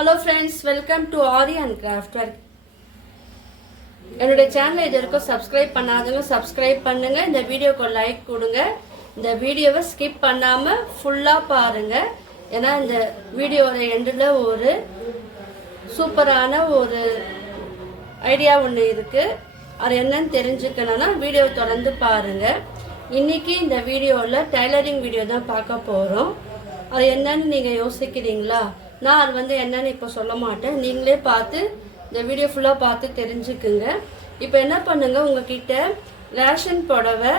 Hello friends, welcome to Ari and Crafter. என்னோட சேனலை இது வரைக்கும் சப்ஸ்கிரைப் பண்ணாதவங்க சப்ஸ்கிரைப் பண்ணுங்க. இந்த வீடியோக்கு லைக் கொடுங்க. இந்த வீடியோவை ஸ்கிப் பண்ணாம ஃபுல்லா பாருங்க. ஏன்னா இந்த வீடியோவோட எண்டில் ஒரு சூப்பரான ஒரு ஐடியா ஒன்று இருக்கு. அது என்னன்னு தெரிஞ்சுக்கணும்னா வீடியோவை தொடர்ந்து பாருங்க. இன்னைக்கு இந்த வீடியோவில் டைலரிங் வீடியோ தான் பார்க்க போகிறோம். அது என்னன்னு நீங்கள் யோசிக்கிறீங்களா? நான் அது என்னன்னு இப்போ சொல்ல மாட்டேன். நீங்களே பார்த்து இந்த வீடியோ ஃபுல்லாக பார்த்து தெரிஞ்சுக்குங்க. இப்போ என்ன பண்ணுங்க, உங்ககிட்ட ரேஷன் புடவை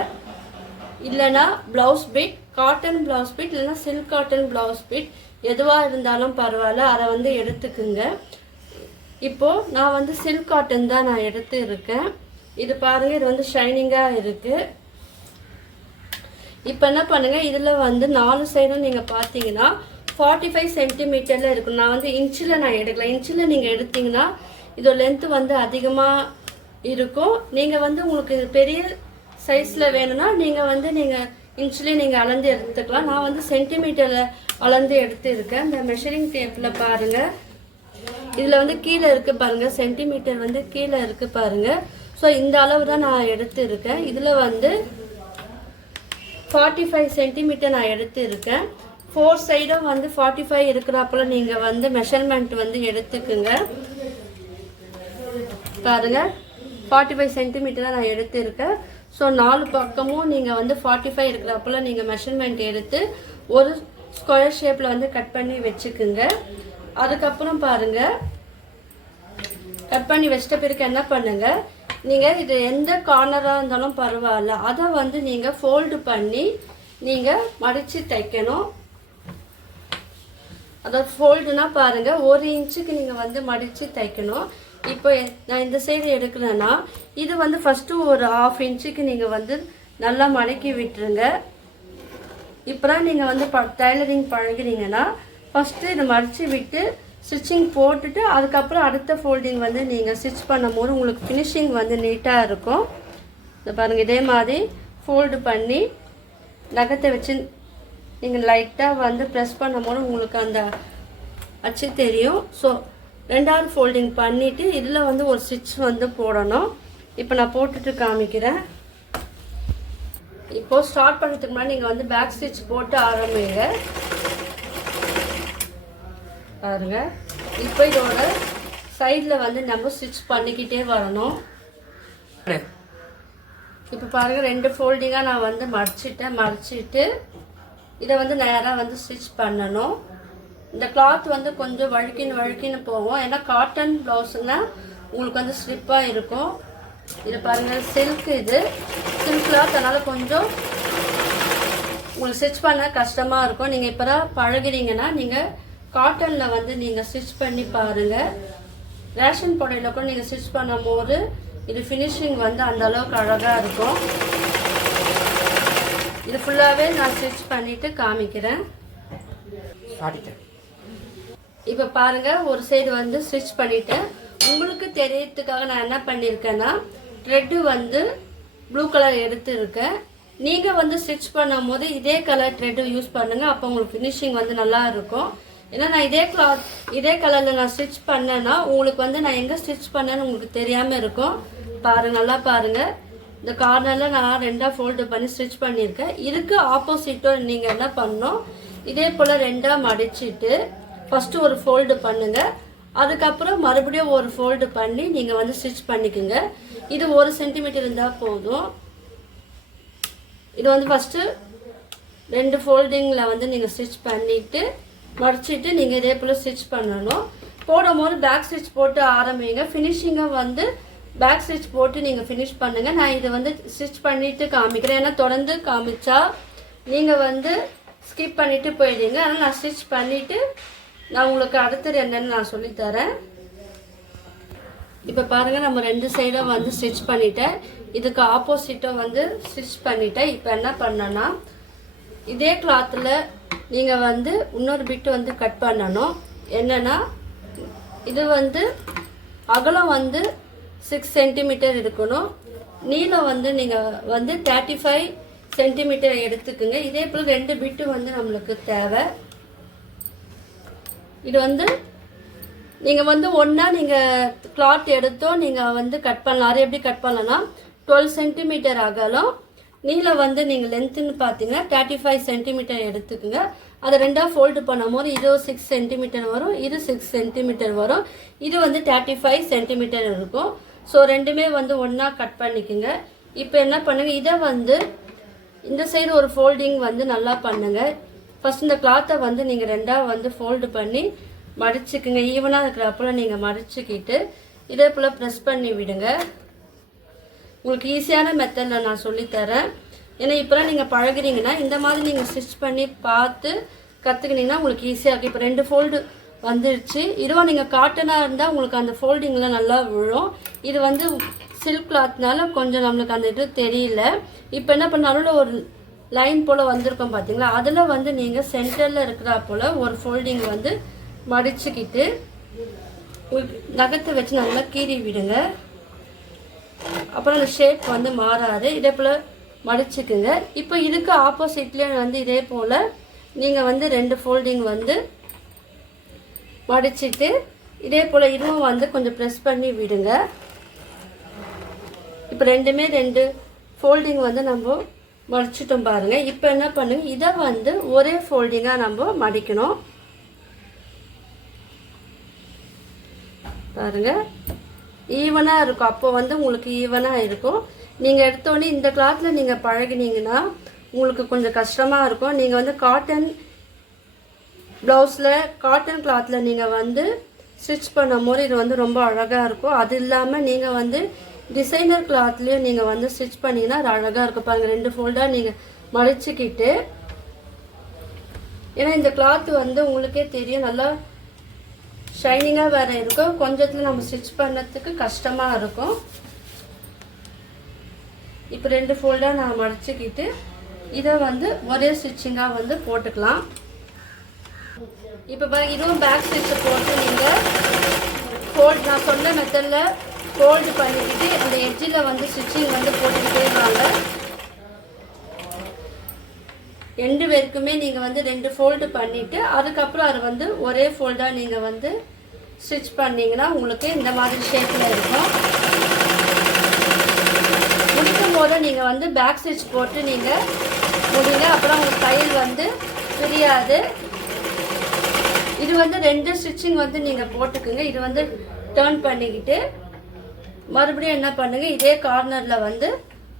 இல்லைன்னா blouse bit, cotton blouse bit இல்லைன்னா சில்க் காட்டன் ப்ளவுஸ் பிட் எதுவாக இருந்தாலும் பரவாயில்ல, அதை எடுத்துக்குங்க. இப்போது நான் சில்க் காட்டன் தான் நான் எடுத்து இருக்கேன். இது பாருங்கள், இது ஷைனிங்காக இருக்குது. இப்போ என்ன பண்ணுங்கள், இதில் 4 சைடும் நீங்கள் பார்த்தீங்கன்னா 45 சென்டிமீட்டரில் இருக்கும். நான் இன்ச்சில் நான் எடுக்கல. இன்ச்சில் நீங்கள் எடுத்தீங்கன்னா இதோட லென்த்து அதிகமாக இருக்கும். நீங்கள் உங்களுக்கு பெரிய சைஸில் வேணும்னா நீங்கள் இன்ச்சிலே நீங்கள் அளந்து எடுத்துக்கலாம். நான் சென்டிமீட்டரில் அளந்து எடுத்து இருக்கேன். இந்த மெஷரிங் டேப்பில் பாருங்கள், இதில் கீழே இருக்குது பாருங்கள், சென்டிமீட்டர் கீழே இருக்குது பாருங்கள். ஸோ இந்த அளவு தான் நான் எடுத்து இருக்கேன். இதில் 45 சென்டிமீட்டர் நான் எடுத்து இருக்கேன். 4 சைடும் 45 இருக்கிறப்பல நீங்கள் மெஷர்மெண்ட் எடுத்துக்குங்க. பாருங்க, 45 சென்டிமீட்டர் தான் நான் எடுத்து இருக்கேன். ஸோ 4 பக்கமும் நீங்கள் 45 இருக்கிறப்பல நீங்கள் மெஷர்மெண்ட் எடுத்து ஒரு ஸ்கொயர் ஷேப்பில் கட் பண்ணி வச்சுக்குங்க. அதுக்கப்புறம் பாருங்க, கட் பண்ணி வச்சிட்ட பிறகு என்ன பண்ணுங்க, நீங்கள் இது எந்த கார்னராக இருந்தாலும் பரவாயில்ல, அதை நீங்கள் ஃபோல்டு பண்ணி நீங்கள் மடித்து தைக்கணும். அதாவது ஃபோல்டுனா பாருங்கள், 1 இன்ச்சுக்கு நீங்கள் மடித்து தைக்கணும். இப்போ நான் இந்த சைடு எடுக்கிறேன்னா இது ஃபஸ்ட்டு ஒரு 1/2 இன்ச்சுக்கு நீங்கள் நல்லா மடக்கி விட்டுருங்க. இப்போதான் நீங்கள் டைலரிங் பழகிறீங்கன்னா ஃபஸ்ட்டு இதை மடித்து விட்டு ஸ்டிச்சிங் போட்டுட்டு அதுக்கப்புறம் அடுத்த ஃபோல்டிங் நீங்கள் ஸ்டிச் பண்ணும்போது உங்களுக்கு ஃபினிஷிங் நீட்டாக இருக்கும். இதை பாருங்கள், இதே மாதிரி ஃபோல்டு பண்ணி நகத்தை வச்சு நீங்கள் லைட்டாக ப்ரெஸ் பண்ணும்போது உங்களுக்கு அந்த அச்சு தெரியும். ஸோ 2வது ஃபோல்டிங் பண்ணிவிட்டு இதில் ஒரு ஸ்டிச் போடணும். இப்போ நான் போட்டுட்டு காமிக்கிறேன். இப்போது ஸ்டார்ட் பண்ணுறதுக்கு முன்னாடி நீங்கள் பேக் ஸ்டிச் போட்டு ஆரம்பிங்க. பாருங்க, இப்போ இதோட சைடில் நம்ம ஸ்டிச் பண்ணிக்கிட்டே வரணும். இப்போ பாருங்கள், 2 ஃபோல்டிங்காக நான் மடிச்சிட்டு இதை நேராக ஸ்டிச் பண்ணணும். இந்த கிளாத் கொஞ்சம் வழுக்கின்னு போகும். ஏன்னா காட்டன் ப்ளவுஸுன்னா உங்களுக்கு ஸ்லிப்பாக இருக்கும். இது பாருங்கள், இது சில்க் கிளாத், அதனால் கொஞ்சம் உங்களுக்கு ஸ்டிச் பண்ண கஷ்டமாக இருக்கும். நீங்கள் இப்போ தான் பழகிறீங்கன்னா நீங்கள் காட்டனில் நீங்கள் ஸ்டிச் பண்ணி பாருங்கள். ரேஷன் புடவையில் கூட நீங்கள் ஸ்டிச் பண்ணும் போது இது ஃபினிஷிங் அந்த அளவுக்கு அழகாக இருக்கும். இது ஃபுல்லாகவே நான் ஸ்டிச் பண்ணிவிட்டு காமிக்கிறேன். இப்போ பாருங்கள், ஒரு சைடு ஸ்டிச் பண்ணிவிட்டேன். உங்களுக்கு தெரியறதுக்காக நான் என்ன பண்ணியிருக்கேன்னா த்ரெட்டு ப்ளூ கலர் எடுத்துருக்கேன். நீங்கள் ஸ்டிச் பண்ணும் போது இதே கலர் த்ரெட்டு யூஸ் பண்ணுங்கள். அப்போ உங்களுக்கு ஃபினிஷிங் நல்லா இருக்கும். ஏன்னா நான் இதே கலரில் நான் ஸ்டிச் பண்ணேன்னா உங்களுக்கு நான் எங்கே ஸ்டிச் பண்ணேன்னு உங்களுக்கு தெரியாமல் இருக்கும். பாருங்கள், நல்லா பாருங்கள், இந்த கார்னரில் நான் 2ஆக ஃபோல்டு பண்ணி ஸ்டிச் பண்ணியிருக்கேன். இதுக்கு ஆப்போசிட்டும் நீங்கள் என்ன பண்ணணும், இதே போல் 2ஆக மடிச்சுட்டு ஃபஸ்ட்டு ஒரு ஃபோல்டு பண்ணுங்கள். அதுக்கப்புறம் மறுபடியும் ஒரு ஃபோல்டு பண்ணி நீங்கள் ஸ்டிச் பண்ணிக்கோங்க. இது 1 சென்டிமீட்டர் இருந்தால் போதும். இது ஃபஸ்ட்டு 2 ஃபோல்டிங்கில் நீங்கள் ஸ்டிச் பண்ணிவிட்டு மடிச்சிட்டு நீங்கள் இதே போல் ஸ்டிச் பண்ணணும். போடும்போது பேக் ஸ்டிச் போட்டு ஆரம்பிங்க. ஃபினிஷிங்கை பேக் ஸ்டிச் போட்டு நீங்கள் ஃபினிஷ் பண்ணுங்கள். நான் இதை ஸ்டிச் பண்ணிவிட்டு காமிக்கிறேன். ஏன்னா தொடர்ந்து காமிச்சா நீங்கள் ஸ்கிப் பண்ணிவிட்டு போயிடுங்க. அதனால் நான் ஸ்டிச் பண்ணிவிட்டு நான் உங்களுக்கு அடுத்தது என்னென்னு நான் சொல்லித்தரேன். இப்போ பாருங்கள், நம்ம 2 சைடும் ஸ்டிச் பண்ணிட்டேன். இதுக்கு ஆப்போசிட்டும் ஸ்டிச் பண்ணிட்டேன். இப்போ என்ன பண்ணேன்னா இதே கிளாத்தில் நீங்கள் இன்னொரு பிட்டு கட் பண்ணணும். என்னென்னா இது அகலம் 6 சென்டிமீட்டர் இருக்கணும். நீளம் நீங்கள் 35 சென்டிமீட்டர் எடுத்துக்குங்க. இதே போல் 2 பிட்டு நம்மளுக்கு தேவை. இது நீங்கள் வந்து ஒன்றா நீங்கள் கிளாத் எடுத்தோ நீங்கள் வந்து கட் பண்ணலாம். அது எப்படி கட் பண்ணலாம்னா 12 சென்டிமீட்டர் அகலம், நீளம் வந்து நீங்கள் லென்த்துன்னு பார்த்தீங்கன்னா 35 சென்டிமீட்டர் எடுத்துக்குங்க. அதை ரெண்டாக ஃபோல்டு பண்ணும்போது இது 6 சென்டிமீட்டர் வரும், இது 6 சென்டிமீட்டர் வரும், இது வந்து 35 சென்டிமீட்டர் இருக்கும். ஸோ ரெண்டுமே வந்து ஒன்றா கட் பண்ணிக்கோங்க. இப்போ என்ன பண்ணுங்கள், இதை வந்து இந்த சைடு ஒரு ஃபோல்டிங் வந்து நல்லா பண்ணுங்கள். ஃபஸ்ட் இந்த கிளாத்தை வந்து நீங்கள் ரெண்டாக வந்து ஃபோல்டு பண்ணி மடிச்சுக்குங்க. ஈவனாக இருக்கிறப்பல நீங்கள் மடிச்சுக்கிட்டு இதே போல் ப்ரெஸ் பண்ணி விடுங்க. உங்களுக்கு ஈஸியான மெத்தடில் நான் சொல்லித்தரேன். ஏன்னா இப்போலாம் நீங்கள் பழகுறீங்கன்னா இந்த மாதிரி நீங்கள் ஸ்டிச் பண்ணி பார்த்து கற்றுக்கினீங்கன்னா உங்களுக்கு ஈஸியாக இருக்குது. இப்போ 2 ஃபோல்டு வந்துடுச்சு. இதுவும் நீங்கள் காட்டனாக இருந்தால் உங்களுக்கு அந்த ஃபோல்டிங்கில் நல்லா விழும். இது வந்து சில்க் கிளாத்னால கொஞ்சம் நம்மளுக்கு அந்த இது தெரியல. இப்போ என்ன பண்ணாலும் ஒரு லைன் போல் வந்திருக்கோம் பார்த்தீங்களா, அதில் வந்து நீங்கள் சென்டரில் இருக்கிறா போல் ஒரு ஃபோல்டிங் வந்து மடிச்சுக்கிட்டு நகத்தை வச்சு நல்லா கீறி விடுங்க. அப்புறம் அந்த ஷேப் வந்து மாறாது. இதே போல் மடிச்சுக்குங்க. இப்போ இதுக்கு ஆப்போசிட்லேயே வந்து இதே போல் நீங்கள் வந்து 2 ஃபோல்டிங் வந்து மடிச்சுட்டு இதே போல் இதுவும் வந்து கொஞ்சம் ப்ரெஸ் பண்ணி விடுங்க. இப்போ ரெண்டுமே 2 ஃபோல்டிங் வந்து நம்ம மடிச்சிட்டோம் பாருங்கள். இப்போ என்ன பண்ணுங்க, இதை வந்து ஒரே ஃபோல்டிங்காக நம்ம மடிக்கணும் பாருங்கள். ஈவனாக இருக்கும், அப்போ வந்து உங்களுக்கு ஈவனாக இருக்கும். நீங்கள் எடுத்தோடனே இந்த கிளாத்தில் நீங்கள் பழகினீங்கன்னா உங்களுக்கு கொஞ்சம் கஷ்டமாக இருக்கும். நீங்கள் வந்து காட்டன் ப்ளவுஸில் காட்டன் கிளாத்தில் நீங்கள் வந்து ஸ்டிச் பண்ணும் போது இது வந்து ரொம்ப அழகாக இருக்கும். அது இல்லாமல் நீங்கள் வந்து டிசைனர் கிளாத்லேயும் நீங்கள் வந்து ஸ்டிச் பண்ணிங்கன்னா அது அழகாக இருக்கும் பாருங்கள். 2 ஃபோல்டாக நீங்கள் மடிச்சுக்கிட்டு, ஏன்னா இந்த கிளாத் வந்து உங்களுக்கே தெரியும் நல்லா ஷைனிங்காக வேறு இருக்கும். கொஞ்சத்தில் நம்ம ஸ்டிச் பண்ணுறதுக்கு கஷ்டமாக இருக்கும். இப்போ 2 ஃபோல்டாக நான் மடிச்சுக்கிட்டு இதை வந்து ஒரே ஸ்டிச்சிங்காக வந்து போட்டுக்கலாம். இப்போ இதுவும் பேக் ஸ்டிச்சை போட்டு நீங்கள் ஃபோல்ட் நான் சொன்ன மெத்தடில் ஃபோல்டு பண்ணிக்கிட்டு அந்த எட்ஜில் வந்து ஸ்டிச்சிங் வந்து போட்டுக்கிட்டே வாங்க. 2 பேருக்குமே நீங்கள் வந்து 2 ஃபோல்டு பண்ணிவிட்டு அதுக்கப்புறம் அது வந்து ஒரே ஃபோல்டாக நீங்கள் வந்து ஸ்டிச் பண்ணிங்கன்னா உங்களுக்கு இந்த மாதிரி ஷேப்பில் இருக்கும். முடிக்கும் போது நீங்கள் வந்து பேக் ஸ்டிச் போட்டு நீங்கள் முடிங்க. அப்புறம் உங்கள் தையல் வந்து பிரியாது. இது வந்து 2 ஸ்டிச்சிங் வந்து நீங்கள் போட்டுக்குங்க. இது வந்து டர்ன் பண்ணிக்கிட்டு மறுபடியும் என்ன பண்ணுங்கள், இதே கார்னரில் வந்து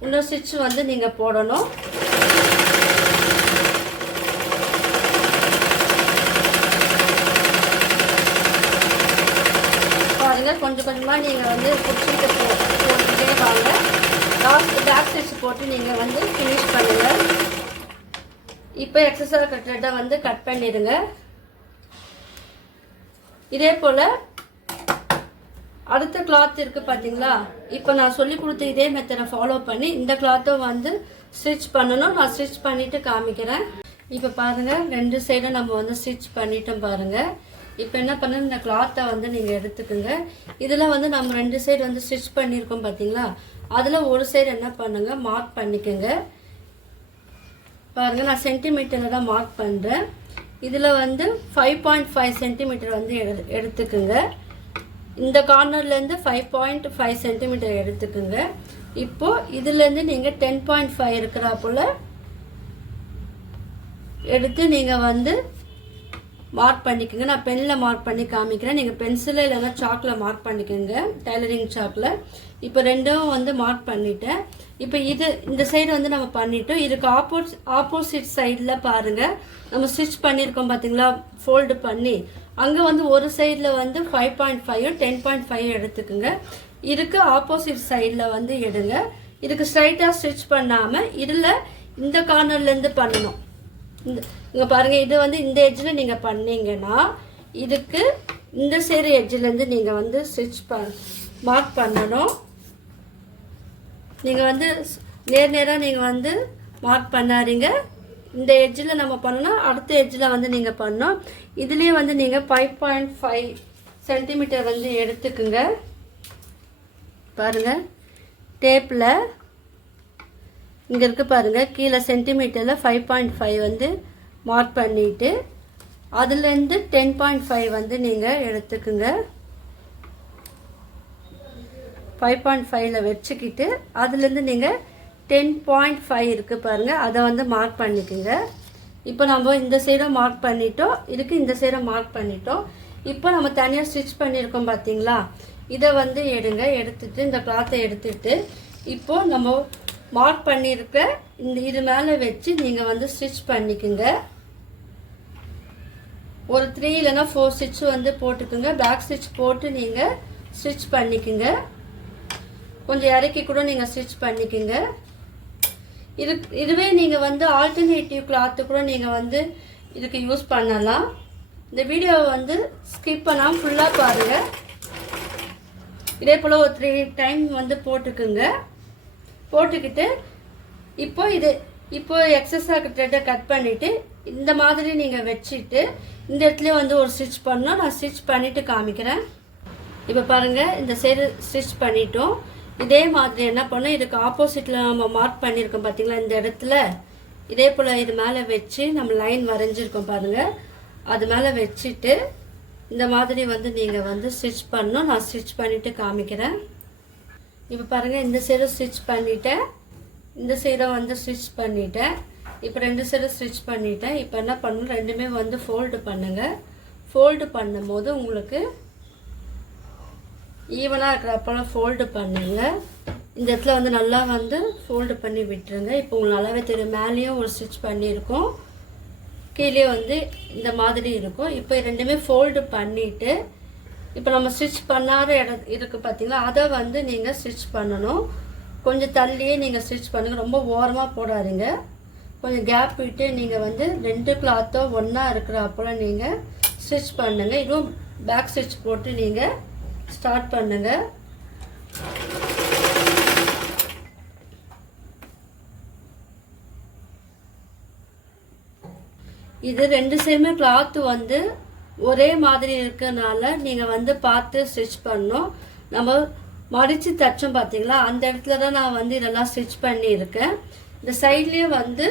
இன்னொரு ஸ்டிச் வந்து நீங்கள் போடணும். கொஞ்சம் கொஞ்சமாக நீங்கள் வந்து பிடிச்சிட்டு போட்டுகிட்டே வாங்க. லாஸ்ட் பேக் ஸ்டிச் போட்டு நீங்கள் வந்து ஃபினிஷ் பண்ணுங்கள். இப்போ எக்ஸஸாக கட்டுறதை வந்து கட் பண்ணிடுங்க. இதே போல் அடுத்த கிளாத் இருக்குது பார்த்தீங்களா, இப்போ நான் சொல்லி கொடுத்த இதே மெத்தடை ஃபாலோ பண்ணி இந்த கிளாத்தும் வந்து ஸ்டிச் பண்ணணும். நான் ஸ்டிச் பண்ணிவிட்டு காமிக்கிறேன். இப்போ பாருங்கள் 2 சைடும் நம்ம வந்து ஸ்டிச் பண்ணிட்டோம் பாருங்கள். இப்போ என்ன பண்ணுங்க, இந்த கிளாத்தை வந்து நீங்கள் எடுத்துக்குங்க. இதில் வந்து நம்ம 2 சைடு வந்து ஸ்டிச் பண்ணியிருக்கோம் பார்த்தீங்களா, அதில் ஒரு சைடு என்ன பண்ணுங்கள் மார்க் பண்ணிக்கோங்க. பாருங்கள் நான் சென்டிமீட்டரில் தான் மார்க் பண்ணுறேன். இதில் வந்து 5.5 சென்டிமீட்டர் வந்து எடுத்துக்குங்க. இந்த கார்னர்லேருந்து 5.5 சென்டிமீட்டர் எடுத்துக்குங்க. இப்போது இதுலேருந்து நீங்கள் 10.5 இருக்கிறா போல் எடுத்து நீங்கள் வந்து மார்க் பண்ணிக்கோங்க. நான் பெனில் மார்க் பண்ணி காமிக்கிறேன். நீங்கள் பென்சிலில் இல்லைன்னா சாக்கில் மார்க் பண்ணிக்கோங்க, டைலரிங் சாக்கில். இப்போ 2ம் வந்து மார்க் பண்ணிட்டேன். இப்போ இந்த சைடு வந்து நம்ம பண்ணிட்டோம். இதுக்கு ஆப்போசிட் சைடில் பாருங்கள் நம்ம ஸ்டிச் பண்ணியிருக்கோம் பார்த்தீங்களா, ஃபோல்டு பண்ணி அங்கே வந்து ஒரு சைடில் வந்து 5.5 10.5 எடுத்துக்குங்க. இதுக்கு ஆப்போசிட் சைடில் வந்து எடுங்க. இதுக்கு ஸ்ட்ரைட்டாக ஸ்டிச் பண்ணாமல் இதில் இந்த கார்னர்லேருந்து பண்ணணும். இங்கே பாருங்கள், இது வந்து இந்த எட்ஜில் நீங்கள் பண்ணீங்கன்னா இதுக்கு இந்த சைடு எட்ஜிலேருந்து நீங்கள் வந்து மார்க் பண்ணணும். நீங்கள் வந்து நேராக நீங்கள் வந்து மார்க் பண்ணாதீங்க. இந்த எட்ஜில் நம்ம பண்ணோன்னா அடுத்த எட்ஜில் வந்து நீங்கள் பண்ணோம். இதுலேயே வந்து நீங்கள் 5.5 சென்டிமீட்டர் வந்து எடுத்துக்குங்க. பாருங்கள் டேப்பில் இங்கே இருக்குது பாருங்கள், கீழே சென்டிமீட்டரில் 5.5 வந்து மார்க் பண்ணிவிட்டு அதுலேருந்து 10.5 வந்து நீங்கள் எடுத்துக்குங்க. 5.5ல வச்சுக்கிட்டு அதுலேருந்து நீங்கள் 10.5 இருக்குது பாருங்கள், அதை வந்து மார்க் பண்ணிக்கோங்க. இப்போ நம்ம இந்த சைடும் மார்க் பண்ணிட்டோம், இதுக்கு இந்த சைடும் மார்க் பண்ணிட்டோம். இப்போ நம்ம தனியாக ஸ்டிச் பண்ணியிருக்கோம் பார்த்தீங்களா, இதை வந்து எடுத்துட்டு இந்த கிளாத்தை எடுத்துட்டு இப்போது நம்ம மார்க் பண்ணியிருக்க இது மேலே வச்சு நீங்கள் வந்து ஸ்டிச் பண்ணிக்கோங்க. ஒரு 3 இல்லைன்னா 4 ஸ்டிச் வந்து போட்டுக்குங்க. பேக் ஸ்டிச் போட்டு நீங்கள் ஸ்டிச் பண்ணிக்கோங்க. கொஞ்சம் இறக்கி கூட நீங்கள் ஸ்டிச் பண்ணிக்கோங்க. இதுவே நீங்கள் வந்து ஆல்டர்னேட்டிவ் கிளாத்து கூட நீங்கள் வந்து இதுக்கு யூஸ் பண்ணலாம். இந்த வீடியோவை வந்து ஸ்கிப் பண்ணாமல் ஃபுல்லாக பாருங்கள். இதே போல் ஒரு 3 டைம் வந்து போட்டுக்குங்க. போட்டுக்கிட்டு இப்போ எக்ஸஸாக த்ரெட்டை கட் பண்ணிவிட்டு இந்த மாதிரி நீங்கள் வச்சுட்டு இந்த இடத்துல வந்து ஒரு ஸ்டிச் பண்ணோம். நான் ஸ்டிச் பண்ணிவிட்டு காமிக்கிறேன். இப்போ பாருங்கள், இந்த சைடு ஸ்டிச் பண்ணிட்டோம். இதே மாதிரி என்ன பண்ணோம், இதுக்கு ஆப்போசிட்டில் நம்ம மார்க் பண்ணியிருக்கோம் பார்த்தீங்களா, இந்த இடத்துல இதே போல் இது மேலே வச்சு நம்ம லைன் வரைஞ்சிருக்கோம் பாருங்கள், அது மேலே வச்சுட்டு இந்த மாதிரி வந்து நீங்கள் வந்து ஸ்டிச் பண்ணணும். நான் ஸ்டிச் பண்ணிவிட்டு காமிக்கிறேன். இப்போ பாருங்கள், இந்த சைடு ஸ்டிச் பண்ணிவிட்டேன், இந்த சைடை வந்து ஸ்டிச் பண்ணிவிட்டேன். இப்போ 2 சைடு ஸ்டிச் பண்ணிவிட்டேன். இப்போ என்ன பண்ணணும், ரெண்டுமே வந்து ஃபோல்டு பண்ணுங்கள். ஃபோல்டு பண்ணும்போது உங்களுக்கு ஈவனாக இருக்கிறப்பெல்லாம் ஃபோல்டு பண்ணுங்க. இந்த இடத்துல வந்து நல்லா வந்து ஃபோல்டு பண்ணி விட்டுருங்க. இப்போ உங்களுக்கு நல்லாவே தெரியும், மேலேயும் ஒரு ஸ்டிச் பண்ணியிருக்கோம், கீழே வந்து இந்த மாதிரி இருக்கும். இப்போ ரெண்டுமே ஃபோல்டு பண்ணிவிட்டு இப்போ நம்ம ஸ்டிச் பண்ணாத இருக்குது பார்த்தீங்களா, அதை வந்து நீங்கள் ஸ்டிச் பண்ணணும். கொஞ்சம் தள்ளியே நீங்கள் ஸ்டிச் பண்ணுங்கள், ரொம்ப ஓரமாக போடாதீங்க. கொஞ்சம் கேப் விட்டு நீங்கள் வந்து 2 கிளாத்தோ ஒன்றா இருக்கிறப்போல நீங்கள் ஸ்டிச் பண்ணுங்கள். இதுவும் பேக் ஸ்டிச் போட்டு நீங்கள் ஸ்டார்ட் பண்ணுங்கள். இது 2 சைடுமே கிளாத்து வந்து ஒரே மாதிரி இருக்கனால நீங்கள் வந்து பார்த்து ஸ்டிச் பண்ணணும். நம்ம மடித்து தைச்சோம் பார்த்தீங்களா, அந்த இடத்துல தான் நான் வந்து இதெல்லாம் ஸ்டிச் பண்ணியிருக்கேன். இந்த சைட்லேயே வந்து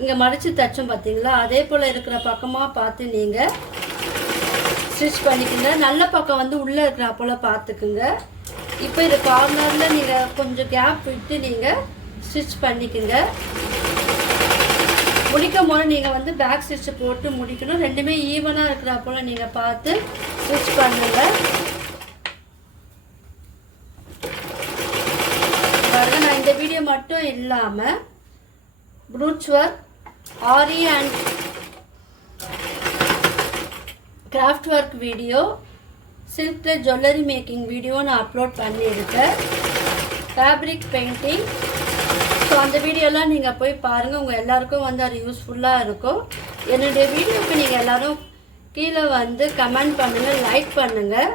இங்கே மடித்து தைச்சோம் பார்த்தீங்களா, அதே போல் இருக்கிற பக்கமாக பார்த்து நீங்கள் ஸ்டிச் பண்ணிக்கோங்க. நல்ல பக்கம் வந்து உள்ளே இருக்கிற போல் பார்த்துக்குங்க. இப்போ இது கார்னரில் நீங்கள் கொஞ்சம் கேப் விட்டு நீங்கள் ஸ்டிச் பண்ணிக்கோங்க. முடிக்கும் போது நீங்கள் வந்து பேக் ஸ்டிச் போட்டு முடிக்கணும். ரெண்டுமே ஈவனாக இருக்கிற போல் நீங்கள் பார்த்து ஸ்டிச் பண்ணுங்க. நான் இந்த வீடியோ மட்டும் இல்லாமல் brooch work, aari and craft work video, silk thread jewellery making video நான் அப்லோட் பண்ணியிருக்கேன். ஃபேப்ரிக் பெயிண்டிங், ஸோ அந்த வீடியோலாம் நீங்கள் போய் பாருங்கள். உங்கள் எல்லாருக்கும் வந்து அது யூஸ்ஃபுல்லாக இருக்கும். என்னுடைய வீடியோவுக்கு நீங்கள் எல்லோரும் கீழே வந்து கமெண்ட் பண்ணுங்கள், லைக் பண்ணுங்கள்.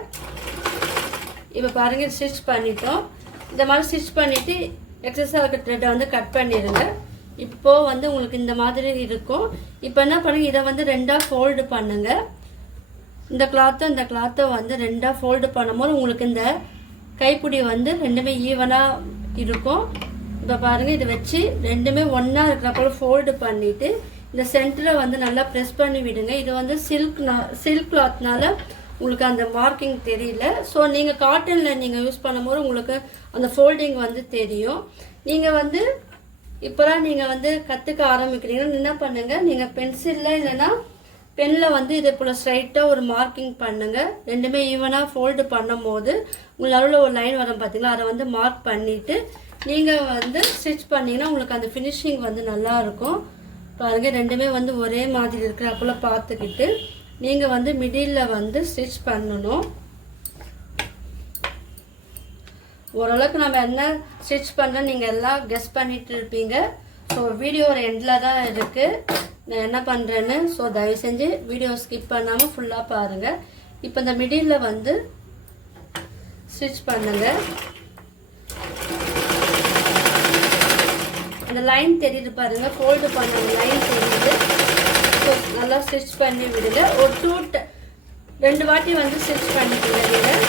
இப்போ பாருங்கள், ஸ்டிச் பண்ணிட்டோம். இந்த மாதிரி ஸ்டிச் பண்ணிவிட்டு எக்ஸஸாக இருக்க த்ரெட்டை வந்து கட் பண்ணிடுங்க. இப்போது வந்து உங்களுக்கு இந்த மாதிரி இருக்கும். இப்போ என்ன பண்ணுங்கள், இதை வந்து 2ஆக ஃபோல்டு பண்ணுங்கள். இந்த கிளாத்தை வந்து 2ஆக ஃபோல்டு பண்ணும்போது உங்களுக்கு இந்த கைப்பிடி வந்து ரெண்டுமே ஈவனாக இருக்கும். இப்போ பாருங்கள், இதை வச்சு ரெண்டுமே ஒன்றா இருக்கிறப்போ ஃபோல்டு பண்ணிவிட்டு இந்த சென்டரை வந்து நல்லா ப்ரெஸ் பண்ணி விடுங்க. இது வந்து சில்க் கிளாத்னால உங்களுக்கு அந்த மார்க்கிங் தெரியல. ஸோ நீங்கள் காட்டனில் நீங்கள் யூஸ் பண்ணும்போது உங்களுக்கு அந்த ஃபோல்டிங் வந்து தெரியும். நீங்கள் வந்து இப்போலாம் நீங்கள் வந்து கற்றுக்க ஆரம்பிக்கிறீங்கன்னா என்ன பண்ணுங்கள், நீங்கள் பென்சிலில் இல்லைன்னா பெனில் வந்து இதே போல் ஸ்ட்ரைட்டாக ஒரு மார்க்கிங் பண்ணுங்கள். ரெண்டுமே ஈவனாக ஃபோல்டு பண்ணும் போது உங்களுக்கு நடுவில் ஒரு லைன் வரும் பார்த்தீங்களா, அதை வந்து மார்க் பண்ணிவிட்டு நீங்கள் வந்து ஸ்டிச் பண்ணிங்கன்னா உங்களுக்கு அந்த ஃபினிஷிங் வந்து நல்லாயிருக்கும். பாருங்கள், ரெண்டுமே வந்து ஒரே மாதிரி இருக்கிற அப்போல்லாம் பார்த்துக்கிட்டு நீங்கள் வந்து மிடில் வந்து ஸ்டிச் பண்ணணும். ஓரளவுக்கு நம்ம என்ன ஸ்டிச் பண்ணுறோம் நீங்கள் எல்லாம் கெஸ் பண்ணிட்டு இருப்பீங்க. ஸோ வீடியோ ஒரு எண்டில் தான் இருக்குது நான் என்ன பண்ணுறேன்னு. ஸோ தயவு செஞ்சு வீடியோ ஸ்கிப் பண்ணாமல் ஃபுல்லாக பாருங்கள். இப்போ இந்த மிடில் வந்து ஸ்டிச் பண்ணுங்கள். அந்த லைன் தெரியுது பாருங்கள், ஃபோல்டு பண்ண லைன் தெரியுது. ஸோ நல்லா ஸ்டிச் பண்ணி விடுங்க. ஒரு 2 வாட்டி வந்து ஸ்டிச் பண்ணிக்கோங்க. நீங்கள்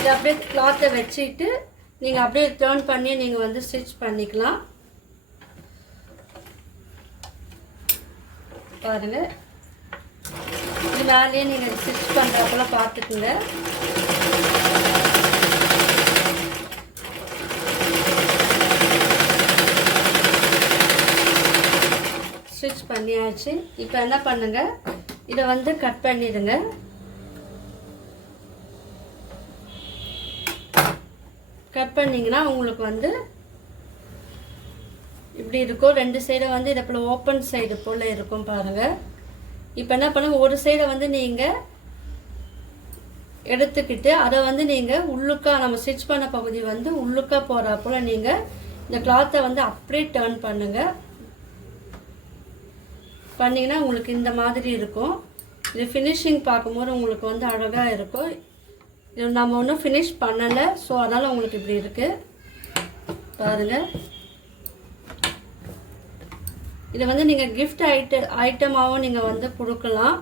இதை அப்படியே கிளாத்தை வச்சுட்டு நீங்கள் அப்படியே டர்ன் பண்ணி நீங்கள் வந்து ஸ்டிச் பண்ணிக்கலாம். பாருங்கள், இது மேலேயே நீங்கள் ஸ்டிச் பண்ணுறப்பெல்லாம் பார்த்துக்குங்க. ஸ்டிச் பண்ணியாச்சு. இப்போ என்ன பண்ணுங்க, இதை வந்து கட் பண்ணிடுங்க. கட் பண்ணிங்கன்னா உங்களுக்கு வந்து இப்படி இருக்கும். 2 சைடும் வந்து இதை போல் ஓப்பன் சைடு போல் இருக்கும் பாருங்கள். இப்போ என்ன பண்ணுங்க, ஒரு சைடை வந்து நீங்கள் எடுத்துக்கிட்டு அதை வந்து நீங்கள் உள்ளுக்கா நம்ம ஸ்டிச் பண்ண பகுதி வந்து உள்ளுக்கா போகிற போல் நீங்கள் இந்த கிளாத்தை வந்து அப்படியே டர்ன் பண்ணுங்கள். பண்ணிங்கன்னா உங்களுக்கு இந்த மாதிரி இருக்கும். இது ஃபினிஷிங் பார்க்கும்போது உங்களுக்கு வந்து அழகாக இருக்கும். இது நம்ம ஒன்றும் ஃபினிஷ் பண்ணலை, ஸோ அதனால் உங்களுக்கு இப்படி இருக்குது பாருங்கள். இதை வந்து நீங்கள் கிஃப்ட் ஐட்டமாகவும் நீங்கள் வந்து கொடுக்கலாம்.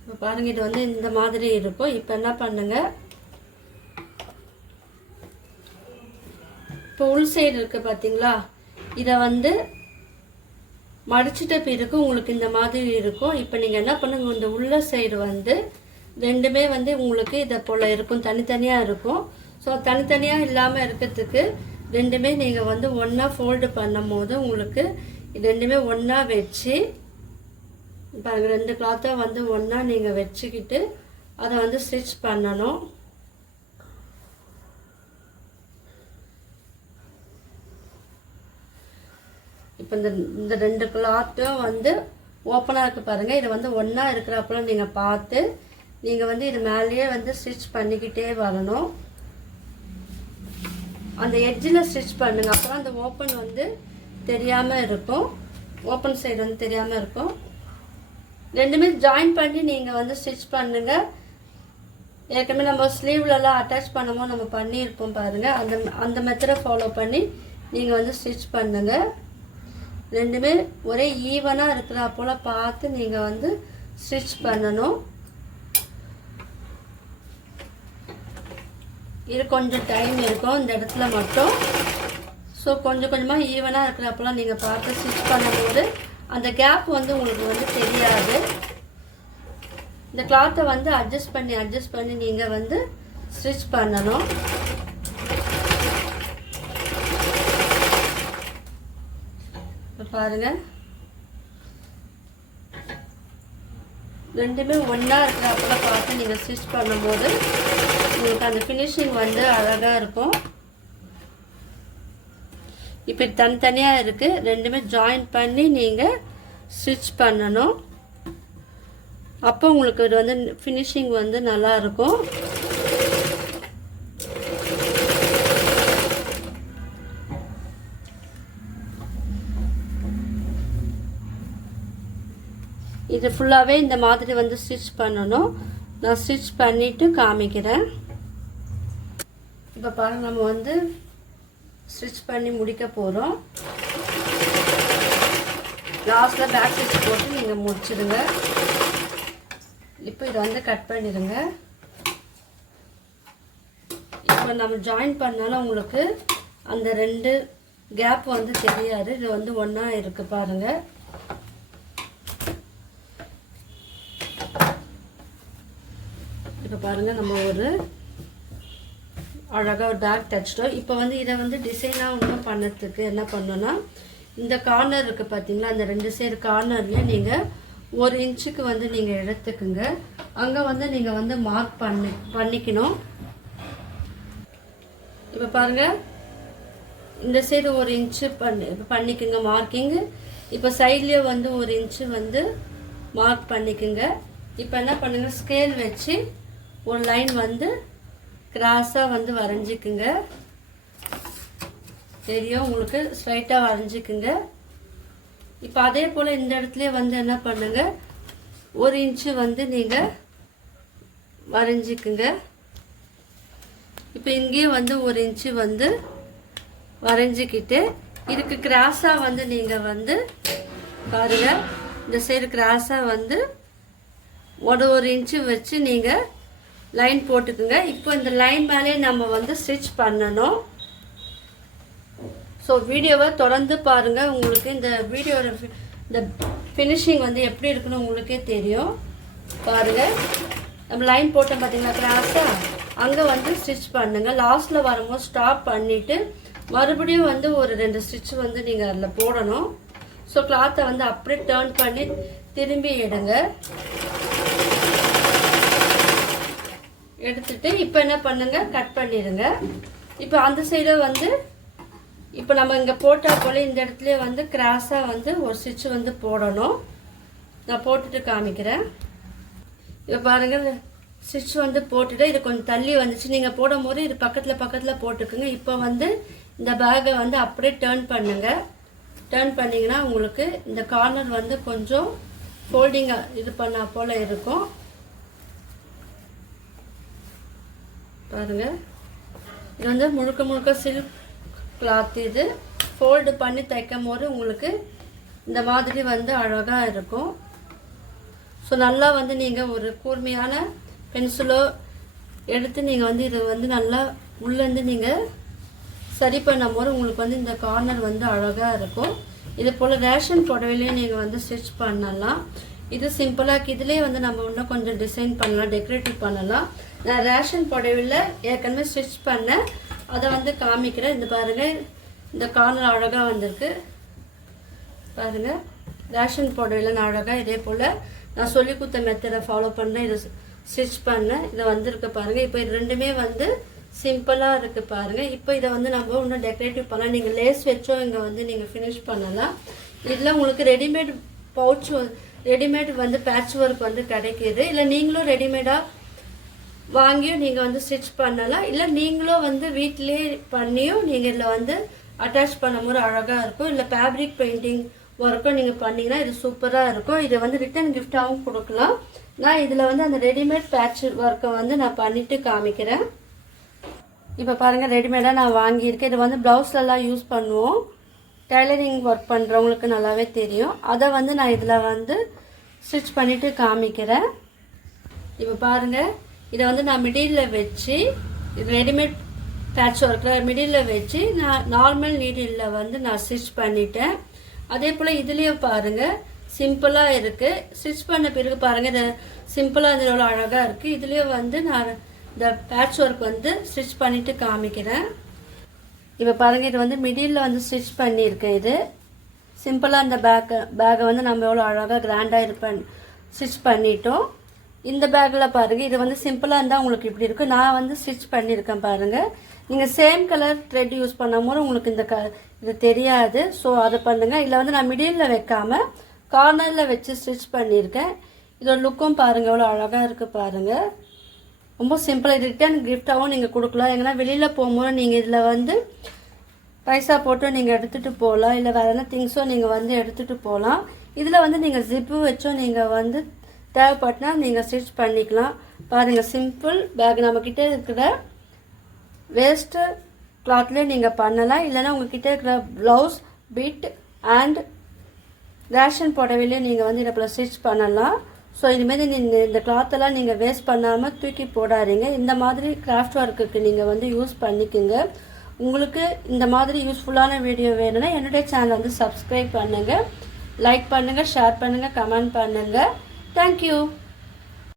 இப்போ பாருங்கள், இது வந்து இந்த மாதிரி இருக்கும். இப்போ என்ன பண்ணுங்கள், இப்போ உள் சைடு இருக்குது பார்த்தீங்களா, இதை வந்து மடிச்சிட்ட பிறகு உங்களுக்கு இந்த மாதிரி இருக்கும். இப்போ நீங்கள் என்ன பண்ணுங்க, இந்த உள்ள சைடு வந்து ரெண்டுமே வந்து உங்களுக்கு இதை போல் இருக்கும், தனித்தனியாக இருக்கும். ஸோ தனித்தனியாக இல்லாமல் இருக்கிறதுக்கு ரெண்டுமே நீங்கள் வந்து ஒன்றா ஃபோல்டு பண்ணும் போது உங்களுக்கு ரெண்டுமே ஒன்றா வச்சு பாருங்கள், 2 கிளாத்தை வந்து ஒன்றா நீங்கள் வச்சுக்கிட்டு அதை வந்து ஸ்டிச் பண்ணணும். இப்போ இந்த 2 கிளாத்தும் வந்து ஓப்பனாக இருக்குது பாருங்கள். இது வந்து ஒன்றா இருக்கிறப்பல நீங்கள் பார்த்து நீங்கள் வந்து இது மேலேயே வந்து ஸ்டிச் பண்ணிக்கிட்டே வரணும். அந்த எட்ஜில் ஸ்டிச் பண்ணுங்க, அப்புறம் அந்த ஓப்பன் வந்து தெரியாமல் இருக்கும். ஓப்பன் சைடு வந்து தெரியாமல் இருக்கும். ரெண்டுமே ஜாயின் பண்ணி நீங்கள் வந்து ஸ்டிச் பண்ணுங்கள். ஏற்கனவே நம்ம ஸ்லீவ்லலாம் அட்டாச் பண்ணும்போது நம்ம பண்ணியிருப்போம் பாருங்கள். அந்த மெத்தடை ஃபாலோ பண்ணி நீங்கள் வந்து ஸ்டிச் பண்ணுங்கள். ரெண்டுமே ஒரே ஈவனாக இருக்கிற போல் பார்த்து நீங்கள் வந்து ஸ்டிச் பண்ணணும். இது கொஞ்சம் டைம் இருக்கும் இந்த இடத்துல மட்டும். ஸோ கொஞ்சம் கொஞ்சமாக ஈவனாக இருக்கிறப்பெல்லாம் நீங்கள் பார்த்து ஸ்டிச் பண்ணும்போது அந்த கேப் வந்து உங்களுக்கு வந்து தெரியாது. இந்த கிளாத்தை வந்து அட்ஜஸ்ட் பண்ணி நீங்கள் வந்து ஸ்டிச் பண்ணணும். பாருங்கள், ரெண்டுமே ஒன்றா இருக்கிறப்பல பார்த்து நீங்கள் ஸ்டிச் பண்ணும்போது உங்களுக்கு அந்த ஃபினிஷிங் வந்து அழகாக இருக்கும். இப்போ தனித்தனியாக இருக்குது, ரெண்டுமே ஜாயின் பண்ணி நீங்கள் ஸ்டிச் பண்ணணும். அப்போ உங்களுக்கு இது வந்து ஃபினிஷிங் வந்து நல்லா இருக்கும். இது ஃபுல்லாகவே இந்த மாதிரி வந்து ஸ்டிச் பண்ணணும். நான் ஸ்டிச் பண்ணிவிட்டு காமிக்கிறேன். இப்போ பாருங்கள், நம்ம வந்து ஸ்டிச் பண்ணி முடிக்க போகிறோம். லாஸ்ட்டில் பேக் ஸ்டிச் போட்டு நீங்கள் முடிச்சிடுங்க. இப்போ இதை வந்து கட் பண்ணிடுங்க. இப்போ நம்ம ஜாயின் பண்ணாலும் உங்களுக்கு அந்த 2 கேப் வந்து தெரியாது. இது வந்து ஒன்றா இருக்குது பாருங்கள். இப்போ பாருங்கள், நம்ம ஒரு அழகாக ஒரு டார்க் டச்சிட்டோம். இப்போ வந்து இதை வந்து டிசைனாக இன்னும் பண்ணதுக்கு என்ன பண்ணோன்னா, இந்த கார்னர் இருக்குது பார்த்தீங்களா, அந்த 2 சைடு கார்னர்லேயே நீங்கள் 1 இன்ச்சுக்கு வந்து நீங்கள் எடுத்துக்குங்க. அங்கே வந்து நீங்கள் வந்து மார்க் பண்ணிக்கணும். இப்போ பாருங்கள், இந்த சைடு 1 இன்ச்சு பண்ணிக்குங்க மார்க்கிங்கு. இப்போ சைட்லேயே வந்து 1 இன்ச்சு வந்து மார்க் பண்ணிக்குங்க. இப்போ என்ன பண்ணுங்கள், ஸ்கேல் வச்சு ஒரு லைன் வந்து கிராஸாக வந்து வரைஞ்சிக்குங்க. தெரியும் உங்களுக்கு, ஸ்ட்ரைட்டாக வரைஞ்சிக்குங்க. இப்போ அதே போல் இந்த இடத்துல வந்து என்ன பண்ணுங்க, 1 இன்ச்சு வந்து நீங்கள் வரைஞ்சிக்குங்க. இப்போ இங்கேயும் வந்து 1 இன்ச்சு வந்து வரைஞ்சிக்கிட்டு இதுக்கு கிராஸாக வந்து நீங்கள் வந்து பாருங்கள், இந்த சைடு கிராஸாக வந்து 1 இன்ச்சு வச்சு நீங்கள் லைன் போட்டுக்குங்க. இப்போ இந்த லைன் மேலே நம்ம வந்து ஸ்டிச் பண்ணணும். ஸோ வீடியோவை தொடர்ந்து பாருங்கள். உங்களுக்கு இந்த வீடியோட இந்த ஃபினிஷிங் வந்து எப்படி இருக்குன்னு உங்களுக்கே தெரியும். பாருங்கள், நம்ம லைன் போட்டோம் பார்த்தீங்களா கிராஸாக, அங்கே வந்து ஸ்டிச் பண்ணுங்கள். லாஸ்ட்டில் வரும்போது ஸ்டாப் பண்ணிவிட்டு மறுபடியும் வந்து ஒரு 2 ஸ்டிச் வந்து நீங்கள் அதில் போடணும். ஸோ கிளாத்தை வந்து அப்படியே டர்ன் பண்ணி திரும்பி எடுங்க. எடுத்துட்டு இப்போ என்ன பண்ணுங்க, கட் பண்ணிடுங்க. இப்போ அந்த சைடு வந்து இப்போ நம்ம இங்கே போட்டால் போல இந்த இடத்துல வந்து கிராஸாக வந்து ஒரு ஸ்டிச் வந்து போடணும். நான் போட்டுட்டு காமிக்கிறேன். இப்போ பாருங்கள், ஸ்டிச் வந்து போட்டுட்டு இது கொஞ்சம் தள்ளி வந்துச்சு. நீங்கள் போடும் போது இது பக்கத்தில் போட்டுக்குங்க. இப்போ வந்து இந்த பேக்கை வந்து அப்படியே டர்ன் பண்ணுங்க. டர்ன் பண்ணிங்கன்னா உங்களுக்கு இந்த கார்னர் வந்து கொஞ்சம் ஃபோல்டிங்காக இது பண்ணா போல் இருக்கும். பாருங்கள், இது வந்து முழுக்க சில்க் கிளாத். இது ஃபோல்டு பண்ணி தைக்கும் போது உங்களுக்கு இந்த மாதிரி வந்து அழகாக இருக்கும். ஸோ நல்லா வந்து நீங்கள் ஒரு கூர்மையான பென்சிலோ எடுத்து நீங்கள் வந்து இதை வந்து நல்லா உள்ளேருந்து நீங்கள் சரி பண்ணும் போது உங்களுக்கு வந்து இந்த கார்னர் வந்து அழகாக இருக்கும். இது போல் ரேஷன் புடவையிலையும் நீங்கள் வந்து ஸ்டிச் பண்ணலாம். இது சிம்பிளாக இதிலே வந்து நம்ம இன்னும் கொஞ்சம் டிசைன் பண்ணலாம், டெக்கரேட்டிவ் பண்ணலாம். நான் ரேஷன் புடவையில் ஏற்கனவே ஸ்டிச் பண்ணேன், அதை வந்து காமிக்கிறேன். இந்த பாருங்கள், இந்த கார்னர் அழகாக வந்திருக்கு பாருங்கள். ரேஷன் புடவையில் நான் அழகாக இதே போல் நான் சொல்லி கொடுத்த மெத்தடை ஃபாலோ பண்ணேன், இதை ஸ்டிச் பண்ணேன். இதை வந்திருக்கு பாருங்கள். இப்போ இது ரெண்டுமே வந்து சிம்பிளாக இருக்குது பாருங்கள். இப்போ இதை வந்து நம்ம இன்னும் டெக்கரேட்டிவ் பண்ணலாம். நீங்கள் லேஸ் வச்சோ இங்கே வந்து நீங்கள் ஃபினிஷ் பண்ணலாம். இதில் உங்களுக்கு ரெடிமேட் பவுச், ரெடிமேட் வந்து பேட்ச் ஒர்க் வந்து கிடைக்கிது. இல்லை நீங்களும் ரெடிமேடாக வாங்கியும் நீங்கள் வந்து ஸ்டிச் பண்ணலாம். இல்லை நீங்களும் வந்து வீட்டிலே பண்ணியும் நீங்கள் இதில் வந்து அட்டாச் பண்ணும்போது அழகாக இருக்கும். இல்லை ஃபேப்ரிக் பெயிண்டிங் ஒர்க்கும் நீங்கள் பண்ணிங்கன்னா இது சூப்பராக இருக்கும். இதை வந்து ரிட்டன் கிஃப்டாகவும் கொடுக்கலாம். நான் இதில் வந்து அந்த ரெடிமேட் பேட்ச் ஒர்க்கை வந்து நான் பண்ணிவிட்டு காமிக்கிறேன். இப்போ பாருங்கள், ரெடிமேடாக நான் வாங்கியிருக்கேன். இது வந்து ப்ளவுஸ்லலாம் யூஸ் பண்ணுவோம். டெய்லரிங் ஒர்க் பண்ணுறவங்களுக்கு நல்லாவே தெரியும். அதை வந்து நான் இதில் வந்து ஸ்டிச் பண்ணிவிட்டு காமிக்கிறேன். இப்போ பாருங்கள், இதை வந்து நான் மிடில் வச்சு, இது ரெடிமேட் பேட்ச் ஒர்க்கில் மிடில் வச்சு நான் நார்மல் நீடில் வந்து நான் ஸ்டிச் பண்ணிட்டேன். அதே போல் இதுலேயே பாருங்கள் சிம்பிளாக இருக்குது. ஸ்டிச் பண்ண பிறகு பாருங்கள், இது சிம்பிளாக இது எவ்வளோ அழகாக இருக்குது. இதுலேயே வந்து நான் இந்த பேட்ச் ஒர்க் வந்து ஸ்டிச் பண்ணிவிட்டு காமிக்கிறேன். இப்போ பாருங்கள், இது வந்து மிடில் வந்து ஸ்டிச் பண்ணியிருக்கேன். இது சிம்பிளாக இந்த பேக்கை வந்து நம்ம எவ்வளோ அழகாக கிராண்டாக இருப்பேன் ஸ்டிச் பண்ணிட்டோம். இந்த பேக்கில் பாருங்கள், இது வந்து சிம்பிளாக இருந்தால் உங்களுக்கு இப்படி இருக்குது. நான் வந்து ஸ்டிச் பண்ணியிருக்கேன் பாருங்கள். நீங்கள் சேம் கலர் த்ரெட் யூஸ் பண்ணும்போது உங்களுக்கு இது தெரியாது. ஸோ அதை பண்ணுங்கள். இதில் வந்து நான் மிடில் வைக்காமல் கார்னரில் வச்சு ஸ்டிச் பண்ணியிருக்கேன். இதோட லுக்கும் பாருங்கள் எவ்வளோ அழகாக இருக்குது பாருங்கள். ரொம்ப சிம்பிளாக ரிட்டன் கிஃப்டாகவும் நீங்கள் கொடுக்கலாம். எங்கன்னா வெளியில் போகும்போது நீங்கள் இதில் வந்து பைசா போட்டு நீங்கள் எடுத்துகிட்டு போகலாம். இல்லை வேறு என்ன திங்ஸோ நீங்கள் வந்து எடுத்துகிட்டு போகலாம். இதில் வந்து நீங்கள் ஜிப்பு வச்சோ நீங்கள் வந்து தேவைப்பட்டனா நீங்கள் ஸ்டிச் பண்ணிக்கலாம். பாருங்கள், சிம்பிள் பேக். நம்மக்கிட்ட இருக்கிற வேஸ்ட்டு கிளாத்லேயே நீங்கள் பண்ணலாம். இல்லைனா உங்கள்கிட்ட இருக்கிற ப்ளவுஸ் பிட் அண்ட் ரேஷன் புடவையிலே நீங்கள் வந்து இதை போல் ஸ்டிச் பண்ணலாம். ஸோ இதுமாரி இந்த கிளாத்தெல்லாம் நீங்கள் வேஸ்ட் பண்ணாமல் தூக்கி போடாதீங்க. இந்த மாதிரி கிராஃப்ட் ஒர்க்குக்கு நீங்கள் வந்து யூஸ் பண்ணிக்கோங்க. உங்களுக்கு இந்த மாதிரி யூஸ்ஃபுல்லான வீடியோ வேணும்னா என்னுடைய சேனலை வந்து சப்ஸ்கிரைப் பண்ணுங்கள், லைக் பண்ணுங்கள், ஷேர் பண்ணுங்கள், கமெண்ட் பண்ணுங்கள். தேங்க்யூ.